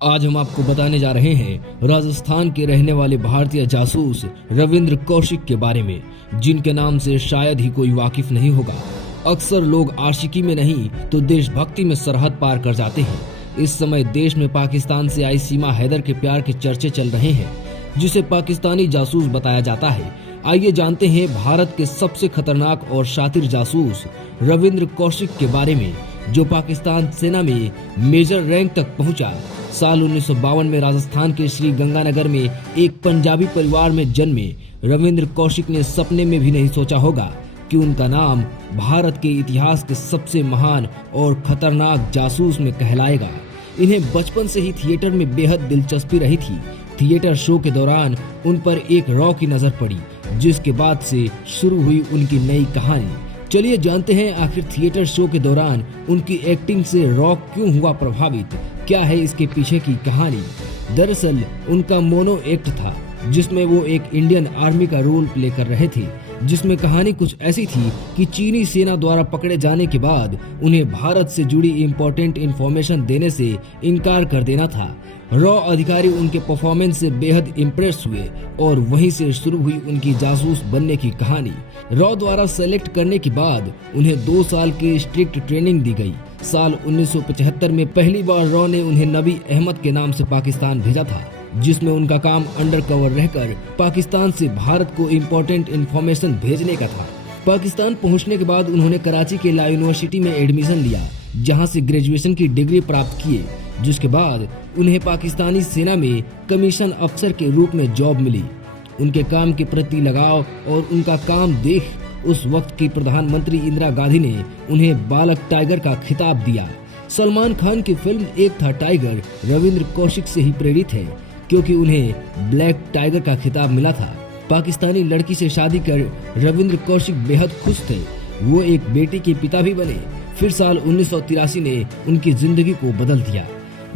आज हम आपको बताने जा रहे हैं राजस्थान के रहने वाले भारतीय जासूस रविंद्र कौशिक के बारे में, जिनके नाम से शायद ही कोई वाकिफ नहीं होगा। अक्सर लोग आशिकी में नहीं तो देशभक्ति में सरहद पार कर जाते हैं। इस समय देश में पाकिस्तान से आई सीमा हैदर के प्यार के चर्चे चल रहे हैं, जिसे पाकिस्तानी जासूस बताया जाता है। आइए जानते हैं भारत के सबसे खतरनाक और शातिर जासूस रविंद्र कौशिक के बारे में, जो पाकिस्तान सेना में मेजर रैंक तक पहुंचा। साल 1952 में राजस्थान के श्री गंगानगर में एक पंजाबी परिवार में जन्मे रविंद्र कौशिक ने सपने में भी नहीं सोचा होगा कि उनका नाम भारत के इतिहास के सबसे महान और खतरनाक जासूस में कहलाएगा। इन्हें बचपन से ही थिएटर में बेहद दिलचस्पी रही थी। थिएटर शो के दौरान उन पर एक रॉ की नजर पड़ी, जिसके बाद से शुरू हुई उनकी नई कहानी। चलिए जानते हैं आखिर थिएटर शो के दौरान उनकी एक्टिंग से रॉक क्यों हुआ प्रभावित, क्या है इसके पीछे की कहानी। दरअसल उनका मोनो एक्ट था, जिसमें वो एक इंडियन आर्मी का रोल प्ले कर रहे थे, जिसमें कहानी कुछ ऐसी थी कि चीनी सेना द्वारा पकड़े जाने के बाद उन्हें भारत से जुड़ी इम्पोर्टेंट इंफॉर्मेशन देने से इनकार कर देना था। रॉ अधिकारी उनके परफॉर्मेंस से बेहद इम्प्रेस हुए और वहीं से शुरू हुई उनकी जासूस बनने की कहानी। रॉ द्वारा सेलेक्ट करने के बाद उन्हें 2 साल की स्ट्रिक्ट ट्रेनिंग दी गई। साल 1975 में पहली बार रॉ ने उन्हें नबी अहमद के नाम से पाकिस्तान भेजा था, जिसमें उनका काम अंडर कवर रहकर पाकिस्तान से भारत को इम्पोर्टेंट इंफॉर्मेशन भेजने का था। पाकिस्तान पहुंचने के बाद उन्होंने कराची के ला यूनिवर्सिटी में एडमिशन लिया, जहां से ग्रेजुएशन की डिग्री प्राप्त किए, जिसके बाद उन्हें पाकिस्तानी सेना में कमीशन अफसर के रूप में जॉब मिली। उनके काम के प्रति लगाव और उनका काम देख उस वक्त की प्रधानमंत्री इंदिरा गांधी ने उन्हें बालक टाइगर का खिताब दिया। सलमान खान की फिल्म एक था टाइगर रविंद्र कौशिक से ही प्रेरित है, क्योंकि उन्हें ब्लैक टाइगर का खिताब मिला था। पाकिस्तानी लड़की से शादी कर रविंद्र कौशिक बेहद खुश थे। वो एक बेटी के पिता भी बने। फिर साल 1983 ने उनकी जिंदगी को बदल दिया।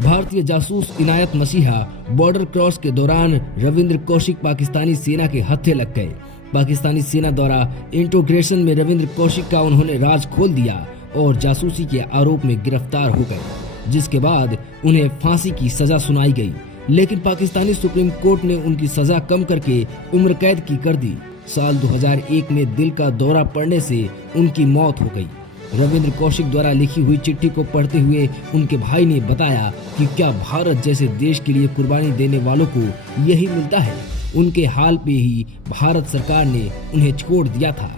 भारतीय जासूस इनायत मसीहा बॉर्डर क्रॉस के दौरान रविंद्र कौशिक पाकिस्तानी सेना के हत्थे लग गए। पाकिस्तानी सेना द्वारा इंट्रोग्रेशन में रविंद्र कौशिक का उन्होंने राज खोल दिया और जासूसी के आरोप में गिरफ्तार हो गए, जिसके बाद उन्हें फांसी की सजा सुनाई गई। लेकिन पाकिस्तानी सुप्रीम कोर्ट ने उनकी सजा कम करके उम्र कैद की कर दी। साल 2001 में दिल का दौरा पड़ने से उनकी मौत हो गई। रविंद्र कौशिक द्वारा लिखी हुई चिट्ठी को पढ़ते हुए उनके भाई ने बताया कि क्या भारत जैसे देश के लिए कुर्बानी देने वालों को यही मिलता है। उनके हाल पे ही भारत सरकार ने उन्हें छोड़ दिया था।